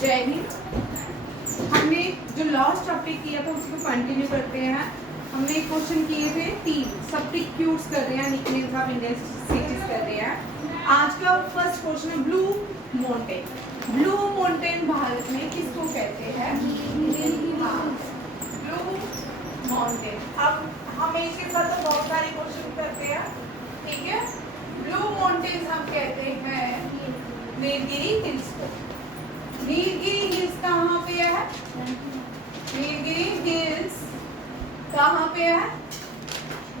जय हिंद। हमने जो लास्ट टॉपिक किया था उसको कंटिन्यू करते हैं। हमने क्वेश्चन किए थे 3 सब्स्टिट्यूट्स कर रहे हैं, निकनेम्स ऑफ इंडियन सिटीज कर रहे हैं। आज का फर्स्ट क्वेश्चन है blue mountain. Blue mountain Bharat में किसको कहते हैं? Blue mountain. अब हम इसके साथ तो बहुत सारे क्वेश्चन करते हैं, ठीक है। ब्लू माउंटेन्स हम कहते हैं नीलगिरी हिल्स को। नीलगिरी हिल्स कहाँ पे है? नीलगिरी हिल्स कहाँ पे है?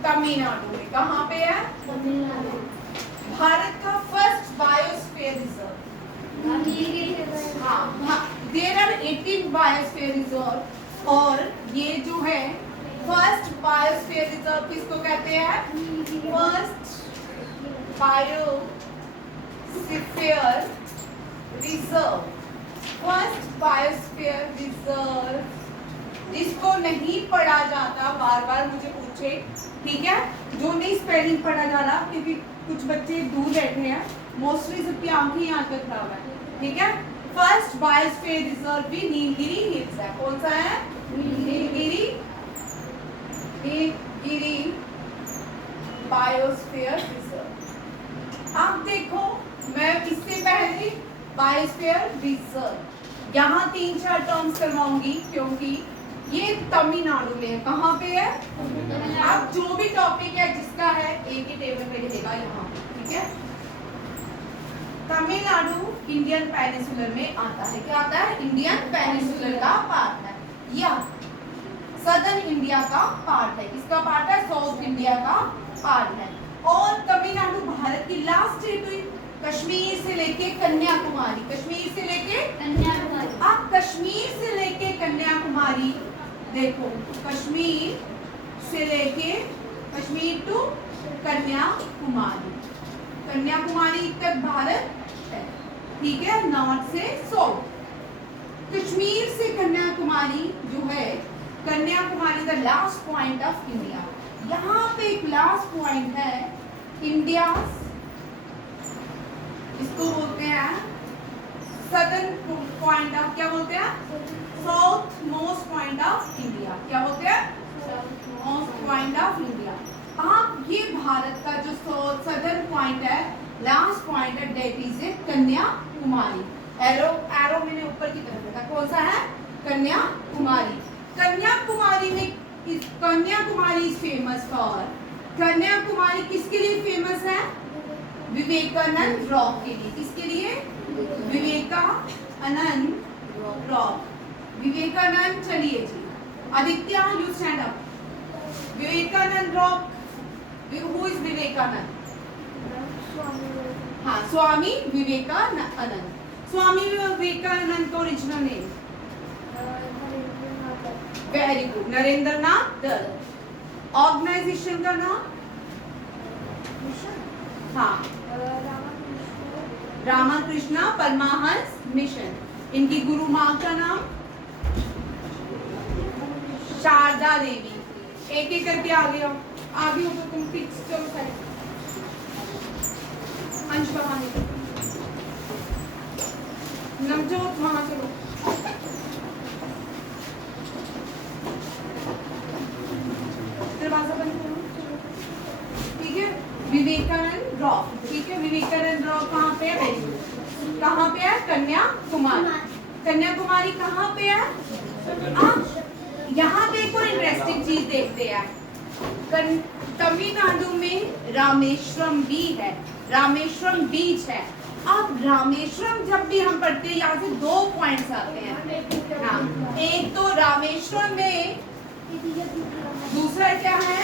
तमिलनाडु में। कहाँ पे है? तमिलनाडु। भारत का फर्स्ट बायोस्फीयर रिजर्व। हाँ, देयर आर 18 बायोस्फीयर रिजर्व और ये जो है फर्स्ट बायोस्फीयर रिजर्व किसको कहते हैं? First biosphere reserve. First biosphere reserve. जिसको नहीं पढ़ा जाता बार बार मुझे पूछे, ठीक है। जो नहीं स्पेलिंग पढ़ा जा रहा, क्योंकि कुछ बच्चे दूर बैठे हैं, मोस्टली सबकी आंखें यहाँ तक खराब है, ठीक है। फर्स्ट बायोस्फीयर रिजर्व भी नीलगिरी हिल्स है। कौन सा है? Nilgiri biosphere reserve. अब देखो, मैं इससे पहले बायोस्फीयर रिजर्व यहाँ 3-4 टर्म्स करवाऊंगी क्योंकि ये तमिलनाडु में है। कहाँ पे है? अब जो भी टॉपिक है जिसका है एक ही टेबल पे लिखेगा यहाँ, ठीक है। तमिलनाडु इंडियन पेनिसुलर में आता है। क्या आता है? इंडियन पेनिसुलर का पार्ट है, या सदर्न इंडिया का पार्ट है। किसका पार्ट है? साउथ इंडिया का पार्ट है। और तमिलनाडु भारत की लास्ट स्टेट हुई, कश्मीर से लेके कन्याकुमारी। कश्मीर से लेके कन्याकुमारी। अब कश्मीर से लेके कन्याकुमारी देखो, कश्मीर से लेके कश्मीर टू कन्याकुमारी, कन्याकुमारी तक भारत है, ठीक है, नॉर्थ से साउथ। कश्मीर से कन्याकुमारी जो है, Kanyakumari the last point of India. यहाँ पे एक लास्ट पॉइंट है इंडिया, इसको बोलते हैं सदर्न पॉइंट ऑफ, क्या बोलते हैं? South most point of India. क्या बोलते हैं? Most point of India. अब ये भारत का जो सदर्न पॉइंट है, लास्ट पॉइंट है, that is Kanyakumari. Arrow arrow मैंने ऊपर की तरफ रखा। कौन सा है? कन्याकुमारी। कन्याकुमारी में Kanyakumari is famous for, Kanyakumari किसके लिए फेमस है? विवेकानंद रॉक के लिए। किसके लिए? विवेकानंद रॉक। विवेकानंद, चलिए जी, Aditya you stand up. Vivekananda rock, who is Vivekananda? हाँ, स्वामी विवेकानंद। स्वामी विवेकानंद का original name? Very good, Narendranath Datta. Organisation का नाम? हाँ, रामकृष्ण परमहंस मिशन। इनकी गुरु माँ का नाम? शारदा देवी। एक एक करके आगे आओ, आगे हो तो तुम फिक्स चलो साइड। अंश बहाने नवजोत वहां चलो। दरवाजा बंद करो, ठीक है। विवेकानंद रॉक, ठीक है। विवेकानंद रॉक कहाँ पे है? कहाँ पे है? कन्याकुमारी। कन्याकुमारी कहाँ पे है? यहाँ पे एक और इंटरेस्टिंग चीज देखते हैं, तमिलनाडु में रामेश्वरम भी है, रामेश्वरम बीच है। अब रामेश्वरम जब भी हम पढ़ते हैं, यहाँ से 2 पॉइंट्स आते हैं। हाँ, एक तो रामेश्वरम में, दूसरा क्या है?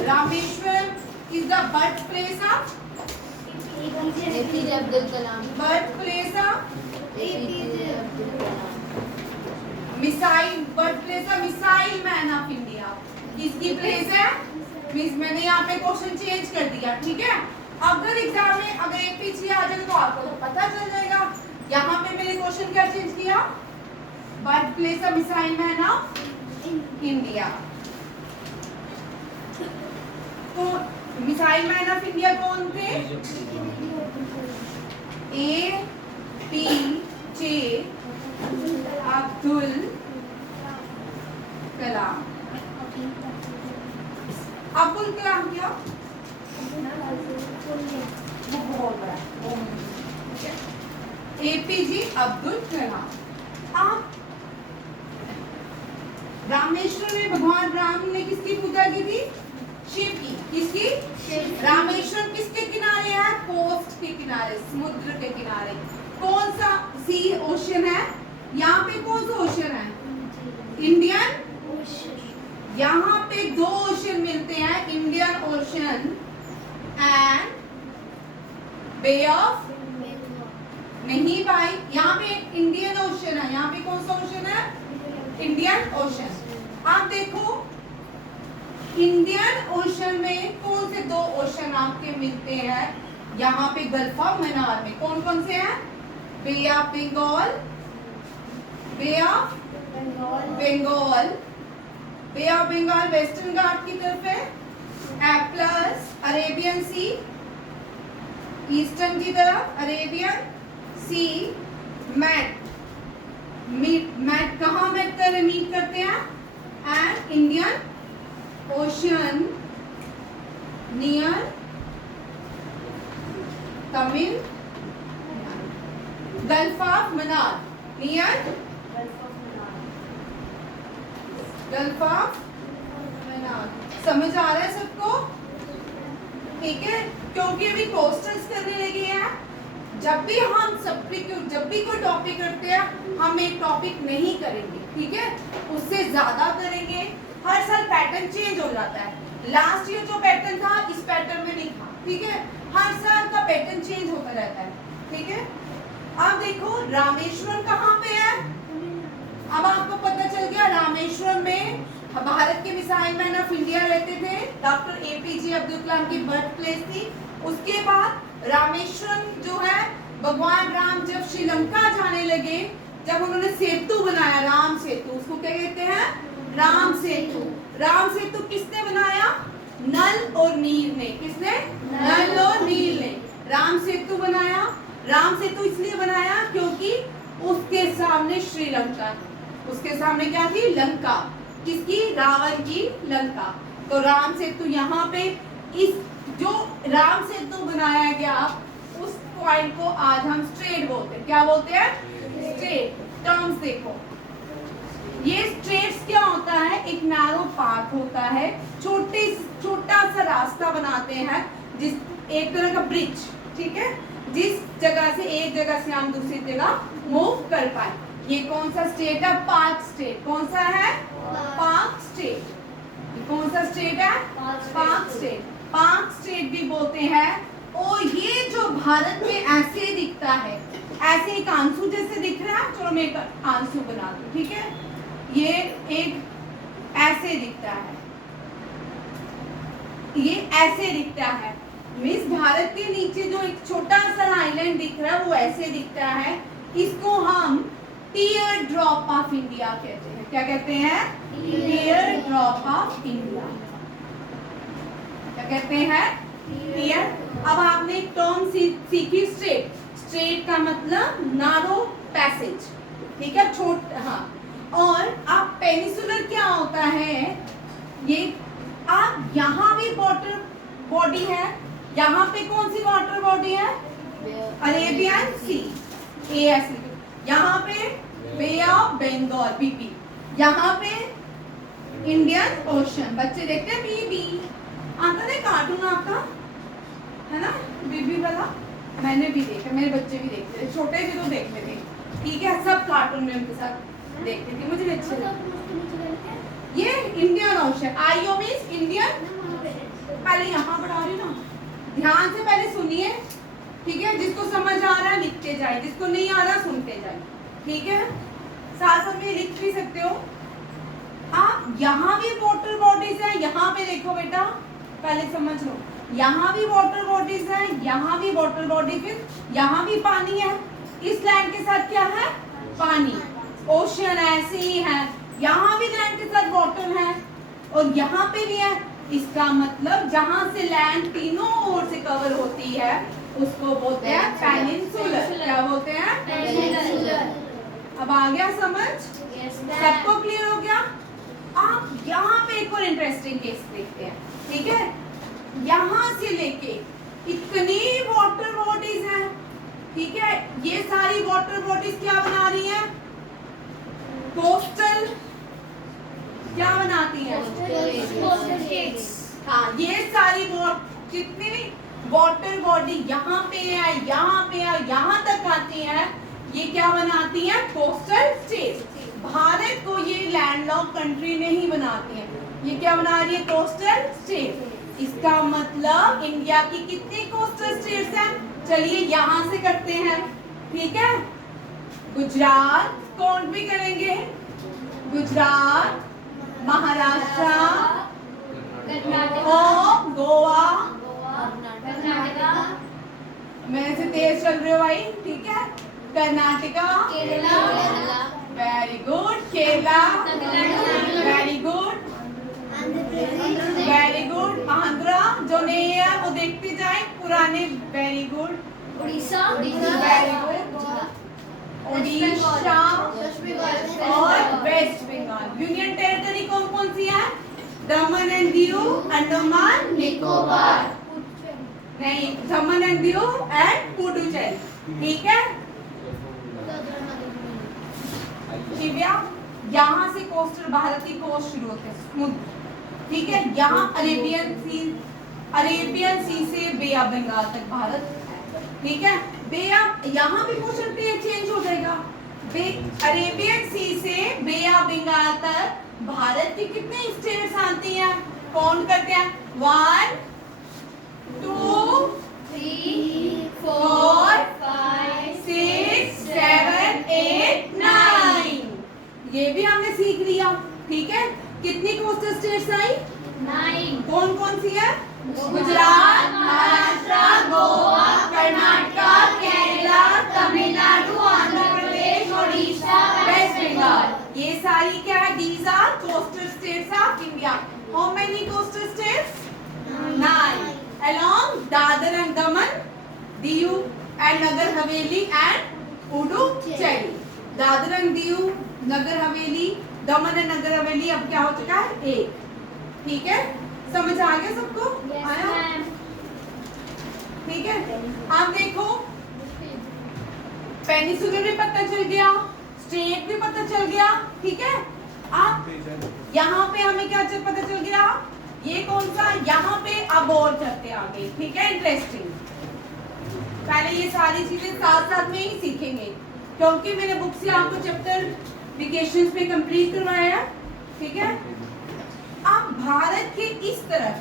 Rameswaram is the birthplace of APJ Abdul Kalam. birthplace of missile, birthplace of missile man of India. किसकी प्लेस है? मिस, मैंने यहाँ पे क्वेश्चन चेंज कर दिया, ठीक है। अगर एग्जाम में अगर एक पीछे आ जाए तो आपको तो पता चल जाएगा। यहाँ पे मैंने क्वेश्चन क्या चेंज किया? birthplace of missile man of India. तो मिसाइल मैन ऑफ इंडिया कौन थे? APJ अब्दुल कलाम। अब्दुल कलाम क्या वो बहुत बड़ा है। APJ अब्दुल कलाम। आप रामेश्वर में भगवान राम ने किसकी पूजा की थी? शिव की। किसकी? रामेश्वर किसके किनारे है? कोस्ट के किनारे, समुद्र के किनारे। कौन सा सी ओशन है? यहाँ पे कौन सा ओशन है? इंडियन। यहाँ पे दो ओशन मिलते हैं, Indian ocean and bay of, नहीं भाई, यहाँ पे इंडियन ओशन है। यहाँ पे कौन सा ओशन है? Indian ocean. आप देखो इंडियन ओशन में कौन से दो ओशन आपके मिलते हैं? यहाँ पे गल्फ ऑफ मन्नार में कौन कौन से हैं? Bay of Bengal, Bay of Bengal, Bay of Bengal Western Ghat की तरफ है, प्लस अरेबियन सी ईस्टर्न की तरफ, अरेबियन सी मैट कहाँ मीट करते हैं? And Indian Ocean near Tamil Gulf of Mannar, near Gulf of Mannar. समझ आ रहा है सबको? ठीक है, क्योंकि अभी कोस्टल्स करने लगे हैं। जब भी हम सब्स्टिट्यूट, जब भी कोई टॉपिक करते हैं, हम एक टॉपिक नहीं करेंगे, ठीक है, उससे ज्यादा करेंगे। हर साल पैटर्न चेंज हो जाता है। लास्ट ईयर जो पैटर्न था इस पैटर्न में नहीं था, ठीक है, हर साल का पैटर्न चेंज होता रहता है, ठीक है। अब देखो रामेश्वरम कहाँ पे है? अब आपको पता चल गया रामेश्वरम में भारत के मिसाइल मैन ऑफ इंडिया रहते थे, डॉक्टर APJ अब्दुल कलाम की बर्थ प्लेस थी। उसके बाद रामेश्वरम जो है, भगवान राम जब श्रीलंका जाने लगे, जब उन्होंने सेतु बनाया, राम सेतु, उसको क्या कहते हैं? राम सेतु। राम सेतु किसने बनाया? नल और नील ने। किसने? नल और नील ने राम सेतु बनाया। राम सेतु इसलिए बनाया क्योंकि उसके सामने श्रीलंका, उसके सामने क्या थी? लंका। किसकी? रावण की लंका। तो राम सेतु यहाँ पे, इस जो राम सेतु बनाया गया उस पॉइंट को आज हम स्ट्रेट बोलते हैं। क्या बोलते हैं? स्ट्रेट। टर्म्स देखो, ये स्ट्रेट्स क्या होता है? एक नैरो पाथ होता है, छोटा सा रास्ता बनाते हैं, जिस एक तरह का ब्रिज, ठीक है, जिस जगह से एक जगह से हम दूसरी जगह मूव कर पाए। ये कौन सा स्टेट है? Park state. कौन सा है? Park state. कौन सा स्टेट है? Park state. पार्क स्टेट भी बोलते हैं। और ये जो भारत में ऐसे दिखता है, ऐसे एक आंसू जैसे दिख रहा है, चलो मैं एक आंसू बना दूं, ठीक है, ये एक ऐसे दिखता है, ये ऐसे दिखता है। मिस भारत के नीचे जो एक छोटा सा आइलैंड दिख रहा है वो ऐसे दिखता है। इसको हम टीयर ड्रॉप ऑफ इंडिया कहते हैं। क्या कहते हैं? Tier drop of India. क्या कहते हैं? टीयर। अब आपने एक टर्म सीखी, स्ट्रेट। स्ट्रेट का मतलब नारो पैसेज, ठीक है, हाँ। और आप पेनिसुलर क्या होता है? ये आप यहाँ भी वाटर बॉडी है, यहाँ पे कौन सी वाटर बॉडी है? अरेबियन सी, AS। यहाँ पे बे ऑफ बंगाल, BP। यहाँ पे इंडियन ओशन। बच्चे देखते हैं BB, आता है कार्टून आपका, है ना, BB वाला। मैंने भी देखा, मेरे बच्चे भी देखते थे, छोटे भी तो देखते थे, ठीक है, सब कार्टून में उनके साथ देखते थे, मुझे अच्छे लगते। ये Indian ocean, IO means Indian. पहले यहाँ पढ़ा रही हूँ ना, ध्यान से पहले सुनिए, ठीक है, जिसको समझ आ रहा है लिखते जाए, जिसको नहीं आ रहा सुनते जाए, ठीक है। साथ साथ में लिख भी सकते हो आप। यहाँ भी वाटर बॉडीज है, यहाँ पे देखो बेटा, पहले समझ लो, यहाँ भी वाटर बॉडीज है, यहाँ भी वाटर बॉडीज, यहाँ भी पानी है। इस लैंड के साथ क्या है? पानी, ओशन ऐसे ही है। यहाँ भी लैंड के साथ वाटर है और यहाँ पे भी है। इसका मतलब जहां से लैंड तीनों ओर से कवर होती है उसको बोलते हैं पेनिनसुलर। क्या बोलते हैं? पेनिनसुलर। अब आ गया समझ? यस सबको क्लियर हो गया? आप यहाँ पे एक और इंटरेस्टिंग केस देखते हैं, ठीक है? यहाँ से लेके इतनी वाटर बॉडीज हैं, ठीक है? ये सारी वाटर बॉडीज क्या बना रही हैं? कोस्टल क्या बनाती हैं? हाँ, ये सारी जितनी भी वाटर बॉडी यहाँ पे है, यहाँ पे है, यहाँ तक आती है, ये क्या बनाती हैं? Coastal state. भारत को ये लैंडलॉक कंट्री नहीं बनाती है, ये क्या बना रही है? Coastal state. इसका मतलब इंडिया की कितनी कोस्टल स्टेट्स हैं? चलिए यहाँ से करते हैं, ठीक है? गुजरात काउंट भी करेंगे, गुजरात, महाराष्ट्र और गोवा। मेरे से तेज चल रहे हो भाई, ठीक है? Karnataka, very good, Kerala, very good, very good, Andhra. जो नहीं है वो देखते जाए पुराने, very good, Orissa, very good, Orissa और वेस्ट बंगाल। यूनियन टेरिटरी कौन कौन सी है? दमन एंड दीव, अंडमान निकोबार, नहीं, दमन एंड दीव एंड पुडुचेरी, ठीक है? शिव्या, यहाँ से कोस्टल भारत की कोस्ट शुरू होते हैं, समुद्र, ठीक है? यहाँ अरेबियन सी से बे ऑफ बंगाल तक भारत, ठीक है? बे ऑफ, यहाँ भी क्वेश्चन चेंज हो जाएगा। अरेबियन सी से बे ऑफ बंगाल तक भारत की कितने स्टेट्स आती हैं? कौन करते हैं? 1 2 3 4 5 6 7 8 9। ये भी हमने सीख लिया, ठीक है? कितनी कोस्टल स्टेट्स आई? 9। कौन कौन सी है? गुजरात, महाराष्ट्र, गोवा, कर्नाटका, केरला, तमिलनाडु, आंध्र प्रदेश, ओडिशा, वेस्ट बंगाल। ये सारी क्या है? These are coastal states of India. How many coastal states? 9. Along Dadar and Daman, Diu and Nagar Haveli and Puducherry. Dadra and Diu, Nagar Haveli, Daman and Nagar Haveli अब क्या हो चुका है? 1, ठीक है? समझ आ गया सबको? आया? ठीक है? आप देखो, पेनिनसुलर भी पता चल गया, स्टेट भी पता चल गया, ठीक है? आप यहाँ पे हमें क्या पता चल गया? ये कौन सा? यहाँ पे अब और चलते आगे, ठीक है? इंटरेस्टिंग। पहले ये सारी चीजें साथ साथ में ही सीखेंगे, क्योंकि मैंने बुक से आपको चैप्टर वेकेशंस में कंप्लीट करवाया है, ठीक है? अब भारत के इस तरफ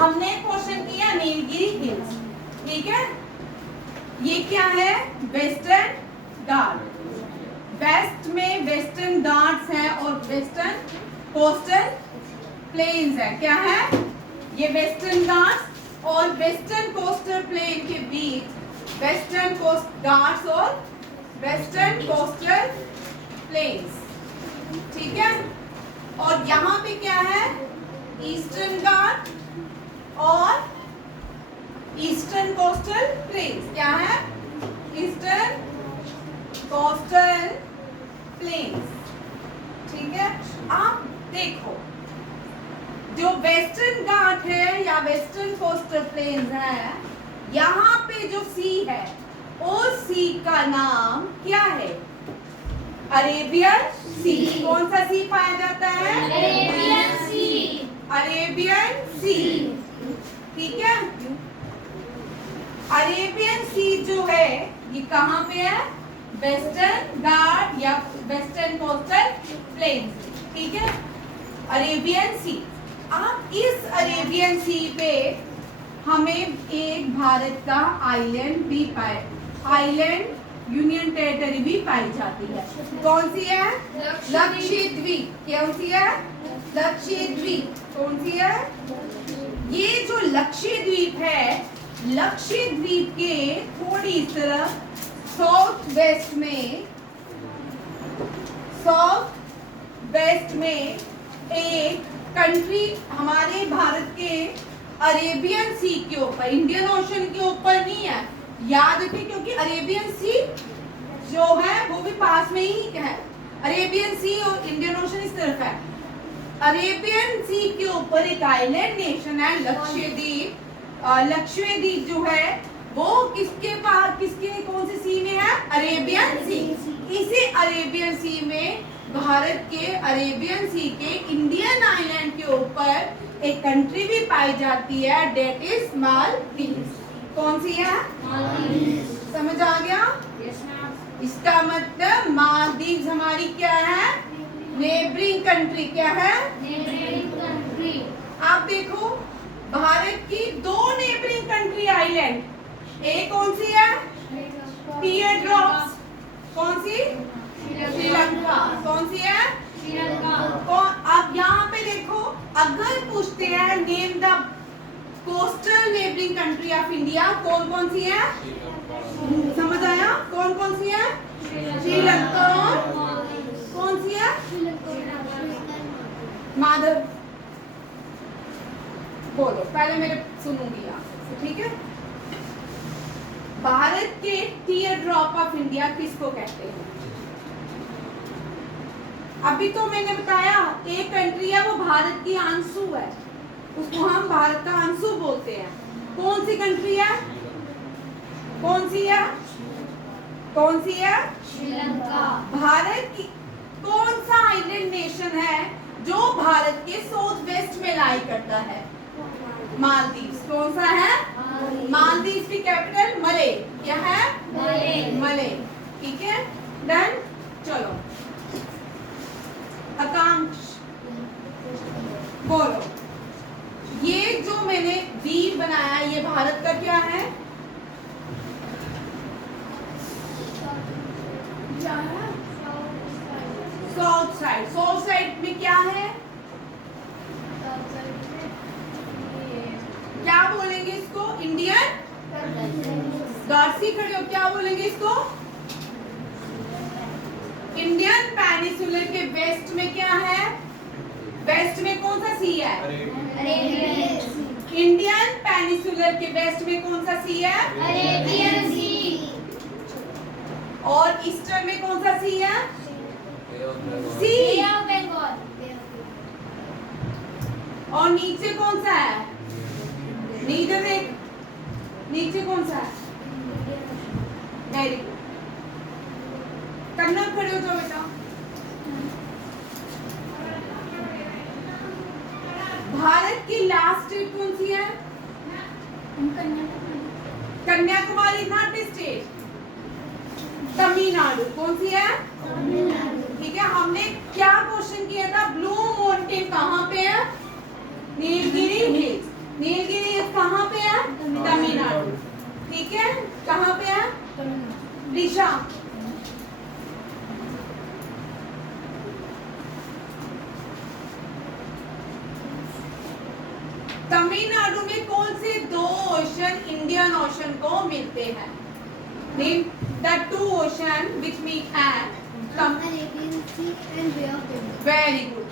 हमने क्वेश्चन किया नीलगिरी हिल्स, ठीक है? ये क्या है? वेस्टर्न घाट। वेस्ट में वेस्टर्न घाट्स हैं और वेस्टर्न कोस्टल प्लेन्स है। क्या है? ये वेस्टर्न घाट्स और वेस्टर्न कोस्टल प्लेन के बीच वेस्टर्न कोस्ट घाट्स और वेस्टर्न कोस्टल प्लेन्स, ठीक है? और यहाँ पे क्या है? ईस्टर्न घाट और ईस्टर्न कोस्टल प्लेन्स। क्या है? ईस्टर्न कोस्टल प्लेन्स, ठीक है? आप देखो, जो वेस्टर्न घाट है या वेस्टर्न कोस्टल प्लेन्स है, यहाँ पे जो सी है उस सी का नाम क्या है? अरेबियन सी। कौन सा सी पाया जाता है? अरेबियन सी। अरेबियन सी, ठीक है? अरेबियन सी जो है ये कहाँ पे है? वेस्टर्न घाट या वेस्टर्न कोस्टल प्लेन्स, ठीक है? अरेबियन सी। आप इस अरेबियन सी पे हमें एक भारत का आइलैंड भी पाए, आइलैंड यूनियन टेरिटरी भी पाई जाती है। कौन सी है? लक्षद्वीप। कौन सी है? लक्षद्वीप। कौन सी है? ये जो लक्षद्वीप है, लक्षद्वीप के थोड़ी इस तरफ साउथ वेस्ट में एक कंट्री हमारे भारत के अरेबियन सी के ऊपर, इंडियन ओशन के ऊपर नहीं है, याद रखिए क्योंकि अरेबियन सी जो है वो भी पास में ही है। अरेबियन सी और इंडियन ओशन इस तरफ है। अरेबियन सी के ऊपर एक आइलैंड नेशन है लक्षद्वीप। लक्षद्वीप जो है वो किसके पास, किसके कौन सी सी में है? अरेबियन सी। इसी अरेबियन सी में भारत के अरेबियन सी के इंडियन आइलैंड के ऊपर एक कंट्री भी पाई जाती है, डेट इज मालदीव्स। कौन सी है? समझ आ गया? इसका मतलब मालदीव्स हमारी क्या है? Neighbouring country. क्या है? Neighbouring country. आप देखो भारत की दो नेबरिंग कंट्री आइलैंड, एक कौन सी है? Tear drops. कौन सी? श्रीलंका। कौन सी है? श्रीलंका। अब यहाँ पे देखो, अगर पूछते हैं name the coastal neighbouring country of India, कौन कौन सी है? समझ आया? कौन कौन सी है? श्रीलंका। कौन सी है? माधव बोलो, पहले मेरे सुनूंगी आपसे, ठीक है? भारत के टीयर ड्रॉप ऑफ इंडिया किसको कहते हैं? अभी तो मैंने बताया एक कंट्री है वो भारत की आंसू है, उसको हम भारत का आंसू बोलते हैं। कौन सी कंट्री है? कौन सी है? कौन सी है? श्रीलंका। भारत की कौन सा आइलैंड नेशन है जो भारत के साउथ वेस्ट में लाई करता है? मालदीव्स। कौन सा है? मालदीव्स की कैपिटल मले। क्या है? मले। मले। ठीक है, डन। चलो आकांक्ष बोलो, ये जो मैंने द्वीप बनाया ये भारत का क्या है? South side. साउथ साइड में क्या है? क्या बोलेंगे इसको? इंडियन गार्सी खड़े हो, क्या बोलेंगे इसको? इंडियन पेनिसुलर के वेस्ट में क्या है? वेस्ट में कौन सा सी है? अरेबियन सी। इंडियन पेनिसुलर के वेस्ट में कौन सा सी है? अरेबियन सी। और ईस्टर्न में कौन सा सी है? सी। बे ऑफ बंगाल। और नीचे कौन सा है? नीचे देख, नीचे कौन सा है? Very good. कन्नड़ खड़े हो जाओ बेटा। भारत की लास्ट स्टेट कौन सी है? Kanyakumari not state, Tamil Nadu. कौन सी है? ठीक है, हमने क्या क्वेश्चन किया था? ब्लू माउंटेन कहाँ पे है? नीलगिरी हिल्स। नीलगिरी हिल्स कहाँ पे है? तमिलनाडु। ठीक है, कहाँ पे है? दिशा। तमिलनाडु में कौन से दो ओशन इंडियन ओशन को मिलते हैं? Name the two ocean which meet at Arabian Sea and Bay of Bengal. Very good.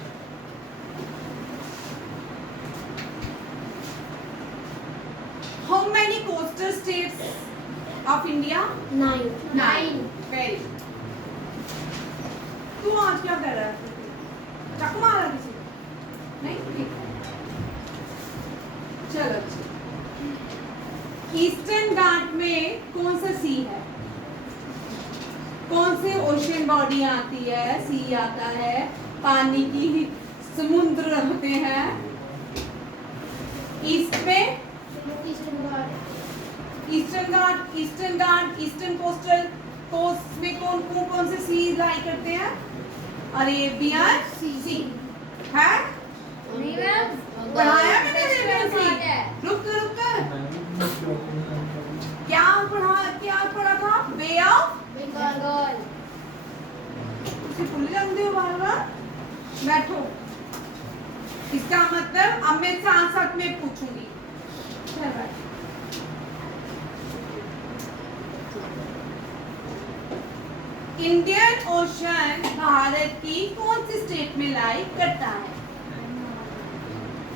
How many coastal states of India? 9. Very. तू आज क्या कर रहा है? चक मारा किसी को? नहीं, ठीक है। चलो ईस्टर्न घाट में कौन सा सी है? कौन से ओशन बॉडी आती है? सी आता है, पानी की समुद्र होते हैं। ईस्ट में ईस्टर्न घाट, ईस्टर्न कोस्टल कोस्ट में कौन से सी लाई करते हैं? अरेबियन सी है। पढ़ाया मैंने अरेबियन सी। रुक क्या पढ़ा था? बे ऑफ बंगाल। उसे भूल जाते हो बार बार। बैठो, इसका मतलब अब मैं साथ में पूछूंगी। चल बैठ। इंडियन ओशन भारत की कौन सी स्टेट में लाई करता है?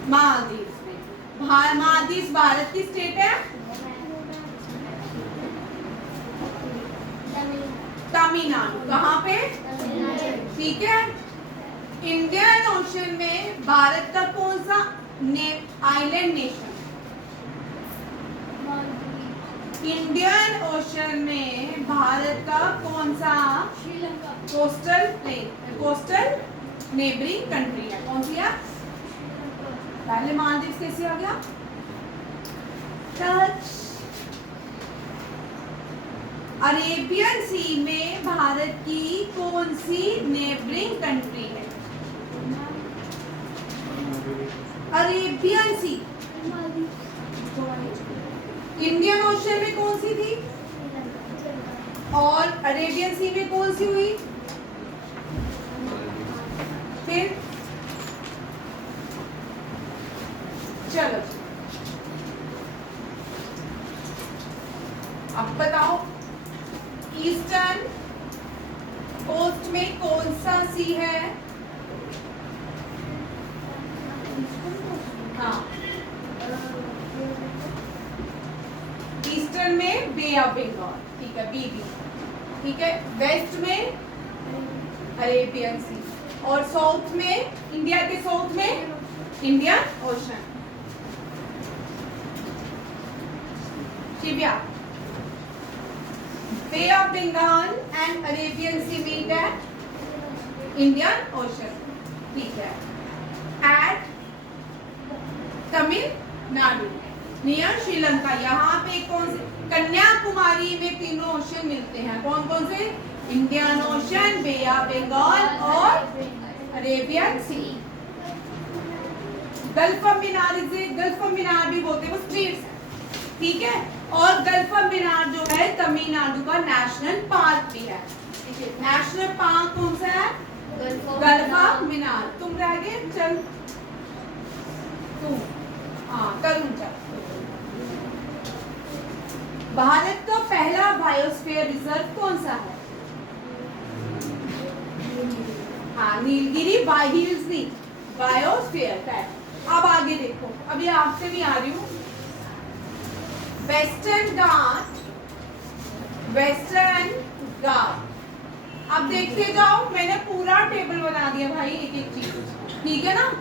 मालदीव्स में। मालदीव्स भारत की स्टेट है? तमिलनाडु। कहाँ पे? ठीक है। इंडियन ओशन में भारत का कौन सा आइलैंड नेशन? इंडियन ओशन में भारत का कौन सा श्रीलंका। कोस्टल नेबरिंग कंट्री है? कौन सी है? पहले मालदीव कैसे आ गया? टच। अरेबियन सी में भारत की कौन सी नेबरिंग कंट्री है? अरेबियन सी। इंडियन ओशन में कौन सी थी और अरेबियन सी में कौन सी हुई? फिर चलो अब बताओ, ईस्टर्न कोस्ट में कौन सा सी है? हाँ, ईस्टर्न में बे ऑफ बंगाल। ठीक है, बीबी। ठीक है। वेस्ट में अरेबियन सी और साउथ में, इंडिया के साउथ में Indian Ocean. Shivya, Bay of Bengal and Arabian Sea meet at Indian Ocean. ठीक है। At Tamil Nadu near Sri Lanka. यहाँ पे कौन से? कन्याकुमारी में तीनों ओशन मिलते हैं। कौन कौन से? Indian ocean, bay of Bengal और Arabian sea. Gulf of Mannar, इसे गल्फ ऑफ मीनार भी बोलते हैं, वो स्ट्रीट्स है। ठीक है। और गल्फ ऑफ मीनार जो है तमिलनाडु का नेशनल पार्क भी है। ठीक है। नेशनल पार्क कौन सा है? गल्फ ऑफ मीनार। तुम रह गए, चल तुम। हाँ, तरुण चल। भारत का पहला बायोस्फीयर रिजर्व कौन सा है? हाँ, नीलगिरी हिल्स नहीं, बायोस्फीयर का है। अब आगे देखो, अभी आपसे भी आ रही हूँ। वेस्टर्न घाट, वेस्टर्न घाट। अब देखते जाओ, मैंने पूरा टेबल बना दिया भाई, एक एक चीज। ठीक है ना?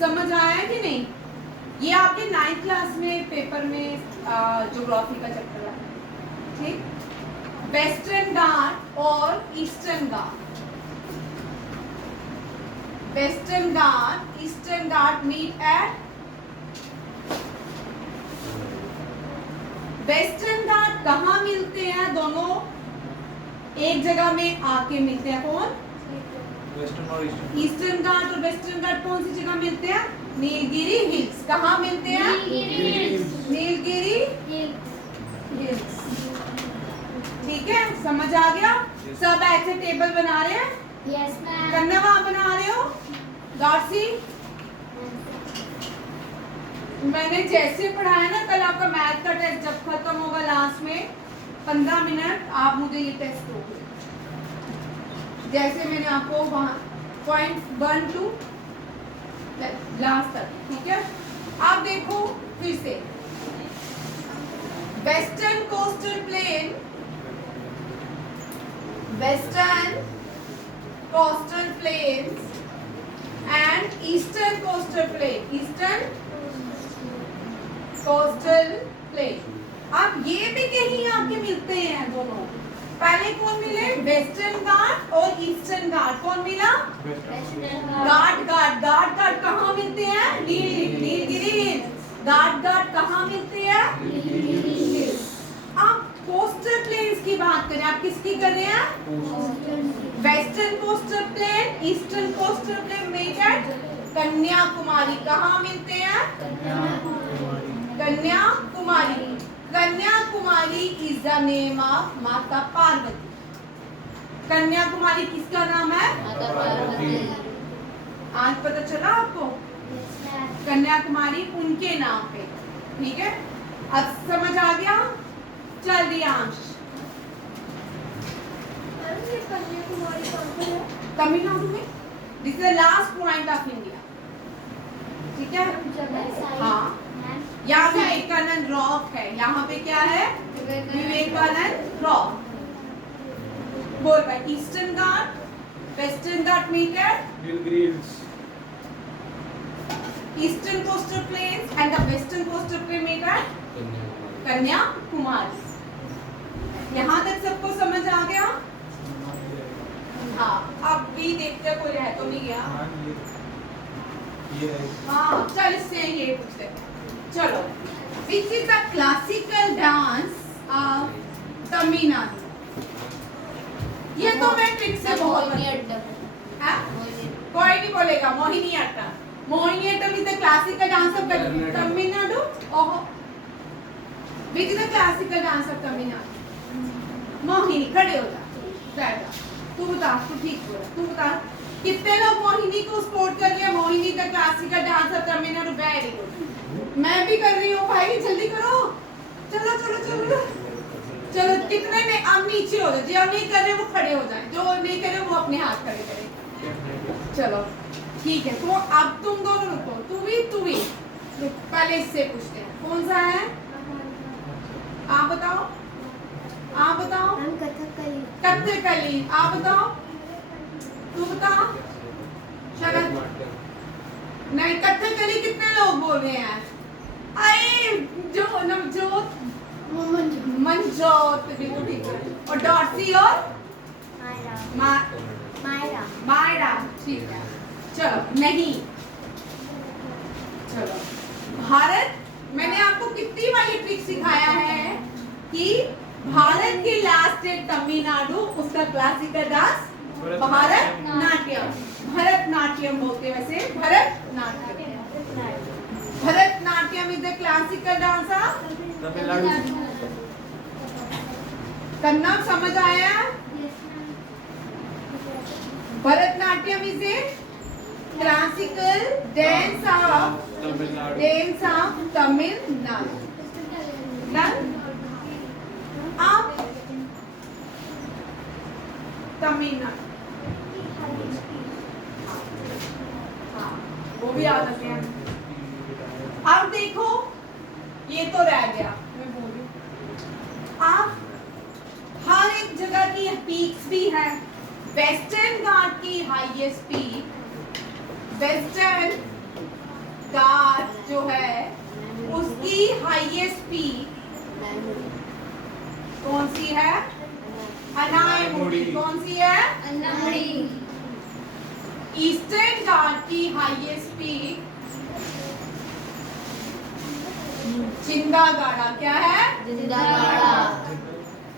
समझ आया कि नहीं? ये आपके 9th क्लास में पेपर में ज्योग्राफी का चैप्टर है। ठीक। वेस्टर्न घाट और Eastern Ghat. Western Ghat, Eastern Ghat meet at. Western Ghat कहाँ मिलते हैं? दोनों एक जगह में आके मिलते हैं। कौन? वेस्टर्न और ईस्टर्न। ईस्टर्न घाट और वेस्टर्न घाट कौन सी जगह मिलते हैं? नीलगिरी हिल्स। कहाँ मिलते हैं? नीलगिरी हिल्स। ठीक है, समझ आ गया? सब ऐसे टेबल बना रहे हैं? Yes ma'am. कन्या वहां बना रहे हो? गार्सी, मैंने जैसे पढ़ाया ना कल, आपका मैथ का टेस्ट जब खत्म होगा लास्ट में 15 मिनट, आप मुझे ये टेस्ट दोगे जैसे मैंने आपको वहां पॉइंट 1 to लास्ट तक। ठीक है। आप देखो फिर से, western coastal plane, western coastal plains and eastern coastal plain, eastern coastal plane. अब ये भी कहीं आपके मिलते हैं दोनों। पहले कौन मिले? वेस्टर्न घाट और ईस्टर्न घाट। कौन मिला? घाट घाट घाट घाट कहाँ मिलते हैं? नीलगिरी हिल्स। घाट घाट कहाँ मिलते हैं? आप कोस्टल प्लेन्स की बात करें, आप किसकी कर रहे हैं? Western coastal plain, eastern coastal plain met at Kanyakumari. कहाँ मिलते हैं? Kanyakumari. Kanyakumari is the name of Mata Parvati. Kanyakumari किसका नाम है? माता पार्वती। आज पता चला आपको? Yes ma'am. कन्याकुमारी उनके नाम पे। ठीक है, अब समझ आ गया? चल दियांश, कन्याकुमारी कौन सा है? तमिलनाडु में। This is the last point of India. ठीक है। हाँ, यहाँ विवेकानंद रॉक है। यहाँ पे क्या है? विवेकानंद रॉक। बोल भाई eastern Ghat, western ghat meet at, Nilgiris. Eastern coastal plains and the western coastal plain meet at Kanyakumari. यहाँ तक सबको समझ आ गया? हाँ, अब भी देखते कोई रह तो नहीं गया। हाँ, ये है। हाँ, चल इससे ये पूछते हैं। चलो, which is the classical dance of Tamil Nadu? ये तो मैं ट्रिक से बहुत हाँ? कोई नहीं बोलेगा Mohiniyattam. Mohiniyattam is the classical dance of Tamil Nadu. ओहो, which is the classical dance of Tamil Nadu? Mohini, खड़े हो जा, बैठ जा। तू बता, तू ठीक बोला, तू बता कितने लोग मोहिनी को सपोर्ट कर रहे हैं? Mohini the classical dance of Tamil Nadu, very good. मैं भी कर रही हूँ भाई, जल्दी करो, चलो चलो चलो चलो। कितने ने अब नीचे हो जाए, जो नहीं कर रहे वो खड़े हो जाए, जो नहीं करे वो अपने हाथ खड़े करें। चलो ठीक है, तो अब तुम दोनों रुको, तू भी रुक, पहले इससे पूछते हैं कौन सा है, आप बताओ, आप बताओ। हम कथकली। कथकली, आप बताओ, तू बता। शरद नहीं, कथकली कितने लोग बोल रहे हैं? अरे जो नवजोत, मनजोत भी वो ठीक है, और डॉर्सी और मायरा ठीक है। चलो नहीं, चलो भारत, मैंने आपको कितनी बार ये ट्रिक सिखाया है कि भारत की लास्ट स्टेट तमिलनाडु, उसका क्लासिकल डांस भरतनाट्यम। भरतनाट्यम बोलते हैं वैसे, Bharatanatyam. Bharatanatyam is the classical dance of Tamil Nadu. Kannada समझ आया? Bharatanatyam is a classical dance of Tamil Nadu. आप तमिलनाडु, हाँ वो भी याद रखते हैं। अब देखो ये तो रह गया, मैं बोल रही हूँ। आप हर एक जगह की पीक्स भी है। वेस्टर्न घाट की हाईएस्ट पीक, वेस्टर्न घाट जो है उसकी हाईएस्ट पीक कौन सी है? अनायमुड़ी। कौन सी है? अन्नामुड़ी। ईस्टर्न घाट की हाईएस्ट पीक चिंदागाड़ा। क्या है? जिंदागाड़ा।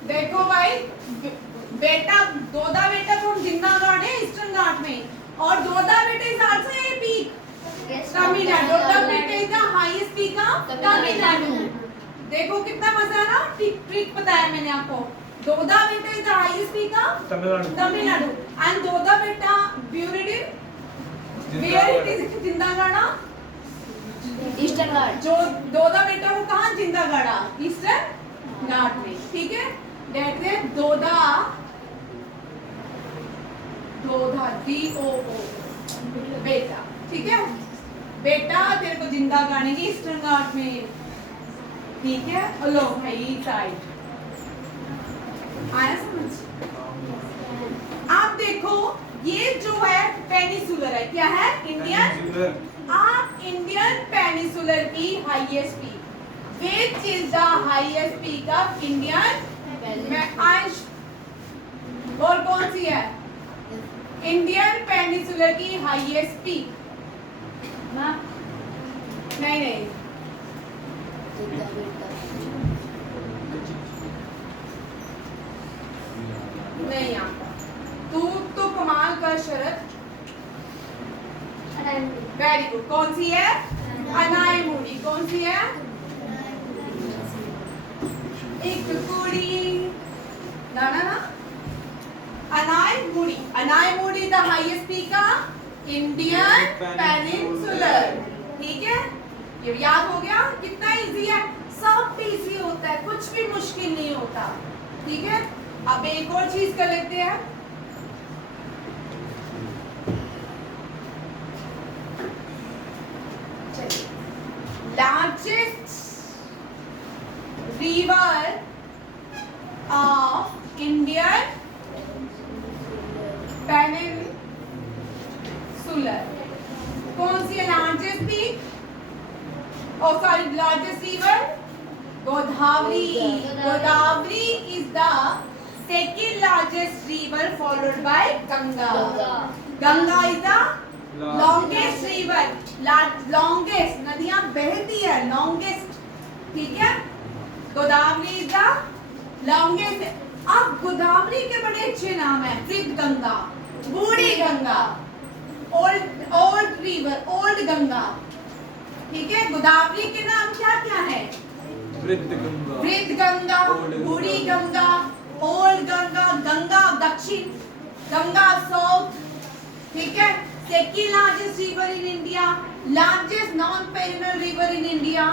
देखो भाई, बेटा दोदा बेटा तो जिंदागाड़ है ईस्टर्न घाट में, और Doddabetta is also a peak Tamil Nadu. Doddabetta is the highest peak of Tamil Nadu. देखो कितना मजा है ना, ट्रिक बताया मैंने आपको। Doddabetta is the highest peak of Tamil Nadu and Doddabetta buried in where it is? जिंदागाड़ा। ईस्टर्न घाट। जो दोदा बेटा वो कहाँ? जिंदागाड़ा, ईस्टर्न घाट में। ठीक है, दैट इज दोदा DOO बेटा। ठीक है बेटा, तेरे को जिंदागाड़े की ईस्टर्न घाट में। ठीक है, लो भाई साइड आया समझ? आप देखो ये जो है पेनिसुलर है, क्या है? इंडियन। आप इंडियन पेनिसुलर की highest peak, which is the highest peak of Indian में अंश, और कौन सी है? इंडियन पेनिसुलर की हाईएस्ट पीक। नहीं नहीं आता। तू तो कमाल का शरद, वेरी गुड। कौन सी है? अनायमुड़ी। कौन सी है? एक कुड़ी ना ना ना, Anamudi. Anamudi the highest peak of Indian peninsular. ठीक है, ये याद हो गया? कितना इजी है, सब इजी होता है, कुछ भी मुश्किल नहीं होता। ठीक है, अब एक और चीज कर लेते हैं। Largest river of Indian Oh, sorry, largest river? Godavari. Godavari is the second largest river followed by Ganga. Ganga is the longest river. Longest. नदियाँ बहती है longest. ठीक है? Godavari is the longest. अब गोदावरी के बड़े अच्छे नाम हैं. वृद्ध गंगा, बूढ़ी Ganga, old river, old Ganga. ठीक है? गोदावरी के नाम क्या क्या है? वृद्ध गंगा, वृद्ध गंगा, बूढ़ी गंगा, ओल्ड गंगा, गंगा दक्षिण, गंगा साउथ. ठीक है? Second largest river in India, largest non perennial river in India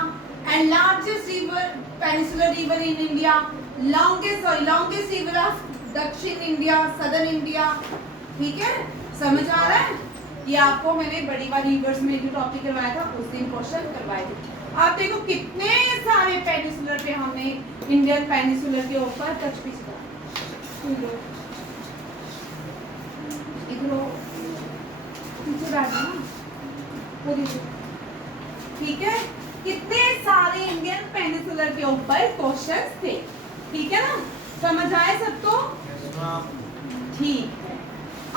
and largest river peninsular river in India, longest river of दक्षिण इंडिया, सदर्न इंडिया. ठीक है? समझ आ रहा है? ये आपको मैंने बड़ी वाली रिवर्स में जो टॉपिक करवाया था उस दिन क्वेश्चन करवाए थे. आप देखो कितने सारे पेनिसुलर पे हमने इंडियन पेनिसुलर के ऊपर टच पिच करा. इधर पीछे बैठना ना. ठीक है? कितने सारे इंडियन पेनिसुलर के ऊपर क्वेश्चंस थे. ठीक है ना? समझ आए सबको? ठीक है.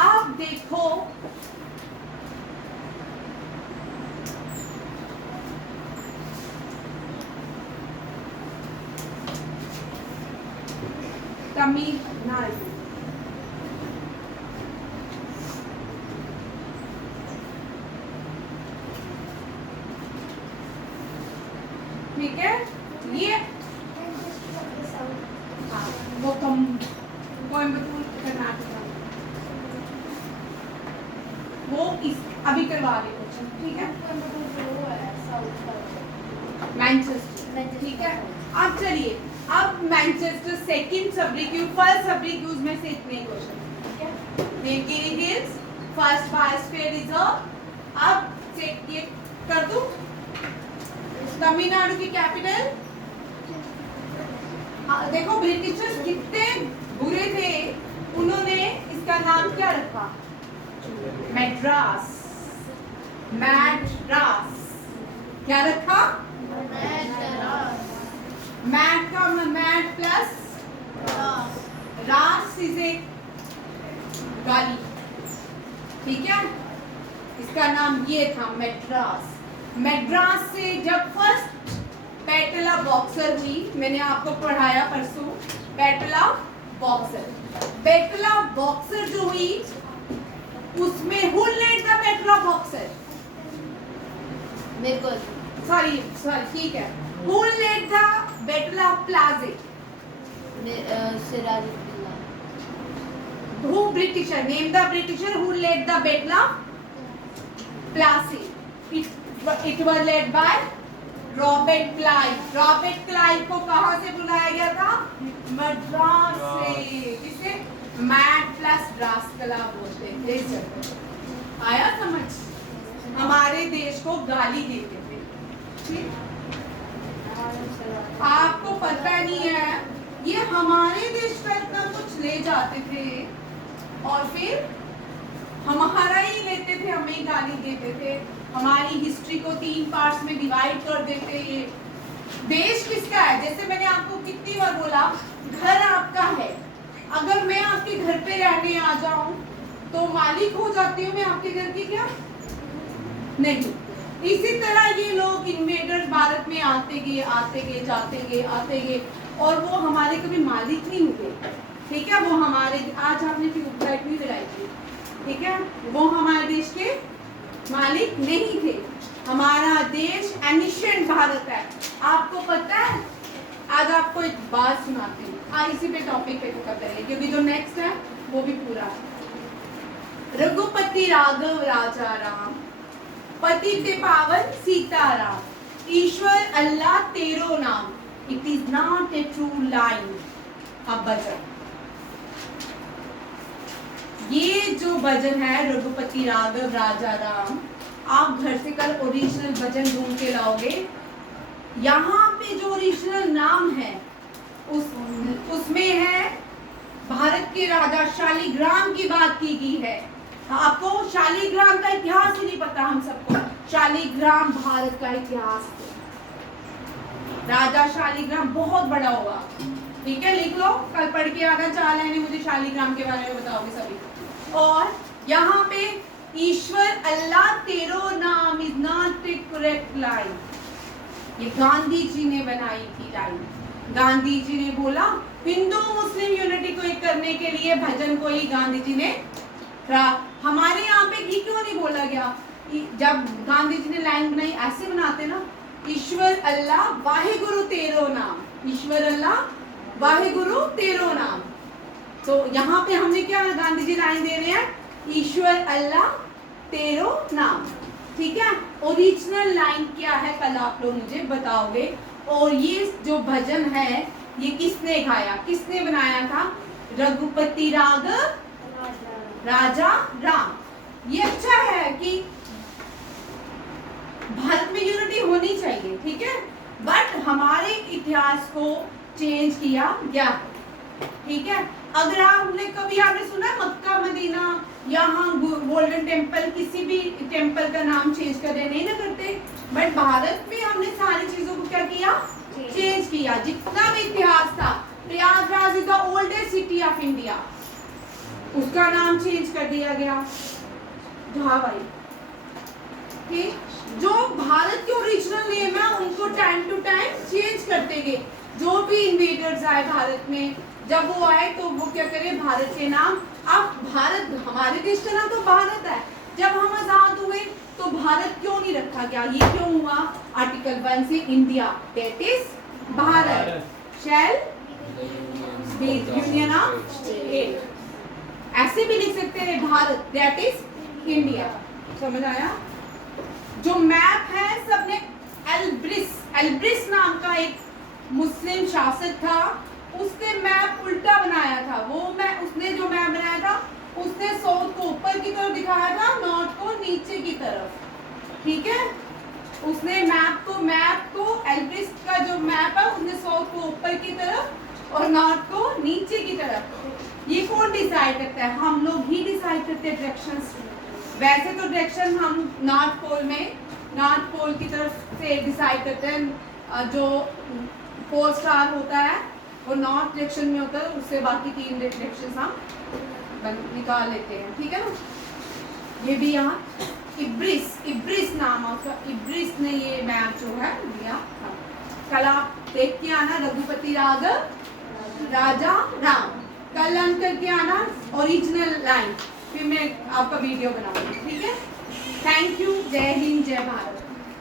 आप देखो तमिलनाडु. ठीक है? ये हाँ, वो कोयम्बतूर कर्नाटक वो इस अभी करवा रहे क्वेश्चन. ठीक है? मैनचेस्टर. ठीक है? अब चलिए, अब मैनचेस्टर सेकंड सब्रिक्यूज, फर्स्ट सब्रिक्यूज में से इतने क्वेश्चन. ठीक है? Nilgiri hills, first biosphere reserve. अब चेक ये कर दूं. तमिलनाडु की कैपिटल. देखो ब्रिटिशर्स कितने बुरे थे, उन्होंने इसका नाम क्या रखा? मैड्रास. मैड्रास क्या रखा? मैड का मैड प्लस रास इज ए गाली. ठीक है? इसका नाम ये था मैड्रास. मैड्रास से जब फर्स्ट बैटल ऑफ बॉक्सर हुई, मैंने आपको पढ़ाया परसों, battle of Buxar. Battle of Buxar जो हुई उसमें who led the battle of Buxar? मेरे को सॉरी ठीक है. Who led the battle of Plassey? Sirajuddaula. Who Britisher? Name the Britisher who led the battle of Plassey. It was led by Robert Clive. Robert Clive को कहां से बुलाया गया था? मद्रास से. किसे? मैड प्लस ड्रास्कला बोलते थे. आया समझ? हमारे देश को गाली देते थे. ठीक? आपको पता नहीं है, ये हमारे देश का इतना कुछ ले जाते थे और फिर हमारा ही लेते थे, हमें ही गाली देते थे. हमारी हिस्ट्री को 3 पार्ट्स में डिवाइड कर देते. ये देश किसका है? जैसे मैंने आपको कितनी बार बोला, घर आपका है. अगर मैं आपके घर पे रहने आ जाऊं तो मालिक हो जाती हूँ मैं आपके घर की क्या? नहीं. इसी तरह ये लोग इन्वेडर्स भारत में आते गए जाते गए और वो हमारे कभी मालिक नहीं हुए. ठीक है? वो हमारे, आज आपने ट्यूबलाइट नहीं लगाई थी. ठीक है? वो हमारे देश के मालिक नहीं थे. हमारा देश एनिशियंट भारत है. आपको पता है? आज आपको एक बात सुनाती हूँ. इसी पे टॉपिक पे फोकस करेंगे क्योंकि जो नेक्स्ट है वो भी पूरा है. रघुपति राघव राजा राम, पतित पावन सीताराम, ईश्वर अल्लाह तेरो नाम, it is not a true line. अब भजन, ये जो भजन है रघुपति राघव राजा राम, आप घर से कल ओरिजिनल भजन ढूंढ के लाओगे. यहाँ पे जो ओरिजिनल नाम है उसमें है भारत के राजा शालिग्राम की बात की गई है. आपको शालिग्राम का इतिहास ही नहीं पता. हम सबको शालिग्राम भारत का इतिहास है. राजा शालिग्राम बहुत बड़ा होगा, ठीक है, लिख लो, कल पढ़ के आना, 4 लाइनें मुझे शालिग्राम के बारे में बताओगे सभी। और यहाँ पे ईश्वर अल्लाह तेरो नाम is not A correct line, ये गांधी जी ने बनाई थी लाइन। गांधी जी ने बोला हिंदू मुस्लिम यूनिटी को एक करने के लिए भजन को ही गांधी जी ने, हमारे यहाँ पे ये क्यों नहीं बोला गया? जब गांधी जी ने लाइन बनाई ऐसे बनाते ना, ईश्वर अल्लाह वाहे गुरु तेरो नाम, ईश्वर अल्लाह वाहे गुरु तेरो नाम। तो यहाँ पे हमने क्या गांधी जी लाइन दे रहे हैं, ईश्वर अल्लाह तेरो नाम, ठीक है। ओरिजिनल लाइन क्या है कल आप लोग मुझे बताओगे। और ये जो भजन है ये किसने गाया, किसने बनाया था? रघुपति राग राजा राम। ये अच्छा है कि भारत में यूनिटी होनी चाहिए, ठीक है, बट हमारे इतिहास को चेंज किया गया, ठीक है। अगर आपने कभी आपने सुना मक्का मदीना यहाँ गोल्डन टेम्पल, किसी भी टेम्पल का नाम चेंज कर दे, नहीं ना करते, बट भारत में हमने सारी चीजों को क्या किया, चेंज किया। जितना भी इतिहास था, Prayagraj is the oldest city of India, उसका नाम चेंज कर दिया गया। हाँ भाई, ठीक, जो भारत के ओरिजिनल नेम है उनको टाइम टू टाइम चेंज करते गए। जो भी इन्वेडर्स आए भारत में, जब वो आए तो वो क्या करे, भारत के नाम, अब भारत हमारे देश का नाम तो भारत है, जब हम आजाद हुए तो भारत क्यों नहीं रखा गया? ये क्यों हुआ? आर्टिकल 1 से India that is Bharat shall be union of state, ऐसे भी लिख सकते हैं भारत दैट इज इंडिया। समझ आया? जो मैप है सबने एल्ब्रिस नाम का एक मुस्लिम शासक था, उसने मैप उल्टा बनाया था। उसने जो मैप बनाया था उसने साउथ को ऊपर की तरफ दिखाया था, नॉर्थ को नीचे की तरफ, ठीक है। उसने मैप को एल्ब्रिस का जो मैप है उसने साउथ को ऊपर की तरफ और नॉर्थ को नीचे की तरफ। ये कौन डिसाइड करता है? हम लोग ही डिसाइड करते हैं डायरेक्शंस। वैसे तो डायरेक्शन हम नॉर्थ पोल की तरफ से डिसाइड करते हैं, जो पोल स्टार होता है वो नॉर्थ डायरेक्शन में होता है, उससे बाकी 3 डायरेक्शन हम निकाल लेते हैं, ठीक है ना। ये भी यहाँ इब्रिस नाम है उसका, इब्रिस ने ये मैप जो है दिया था। कल आप देख के आना रघुपति राग राजा राम, कल लर्न करके आना ओरिजिनल लाइन, फिर मैं आपका वीडियो बनाऊंगी, ठीक है। थैंक यू, जय हिंद, जय भारत।